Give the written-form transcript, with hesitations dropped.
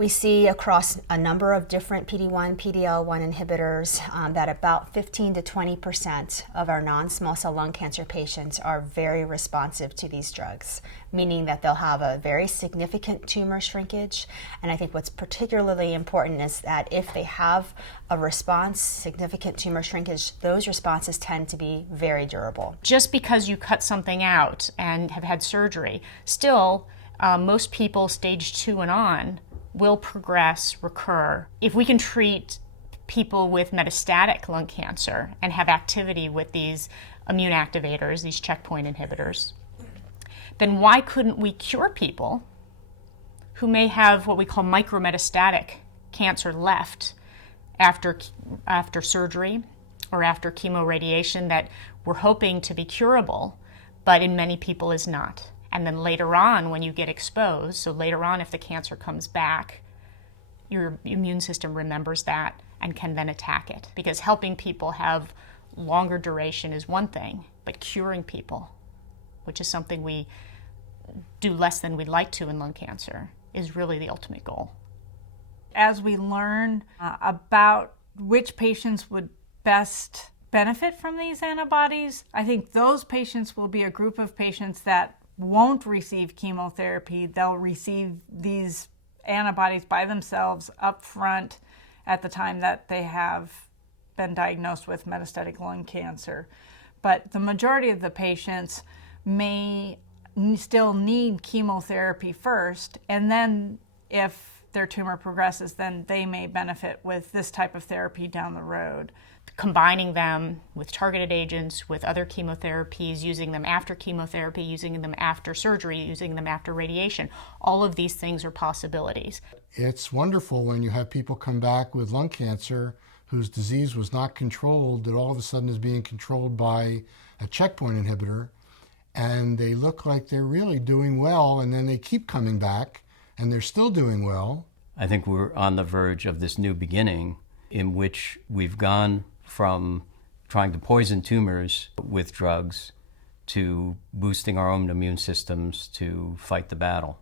We see across a number of different PD-1, PD-L1 inhibitors that about 15 to 20% of our non-small cell lung cancer patients are very responsive to these drugs, meaning that they'll have a very significant tumor shrinkage. And I think what's particularly important is that if they have a response, significant tumor shrinkage, those responses tend to be very durable. Just because you cut something out and have had surgery, still, most people stage 2 and on will progress, recur. If we can treat people with metastatic lung cancer and have activity with these immune activators, these checkpoint inhibitors, then why couldn't we cure people who may have what we call micrometastatic cancer left after surgery or after chemoradiation that we're hoping to be curable, but in many people is not? And then later on, when you get exposed, so later on if the cancer comes back, your immune system remembers that and can then attack it. Because helping people have longer duration is one thing, but curing people, which is something we do less than we'd like to in lung cancer, is really the ultimate goal. As we learn about which patients would best benefit from these antibodies, I think those patients will be a group of patients that won't receive chemotherapy. They'll receive these antibodies by themselves up front at the time that they have been diagnosed with metastatic lung cancer. But the majority of the patients may still need chemotherapy first, and then if their tumor progresses, then they may benefit with this type of therapy down the road. Combining them with targeted agents, with other chemotherapies, using them after chemotherapy, using them after surgery, using them after radiation. All of these things are possibilities. It's wonderful when you have people come back with lung cancer whose disease was not controlled, that all of a sudden is being controlled by a checkpoint inhibitor, and they look like they're really doing well, and then they keep coming back, and they're still doing well. I think we're on the verge of this new beginning in which we've gone from trying to poison tumors with drugs to boosting our own immune systems to fight the battle.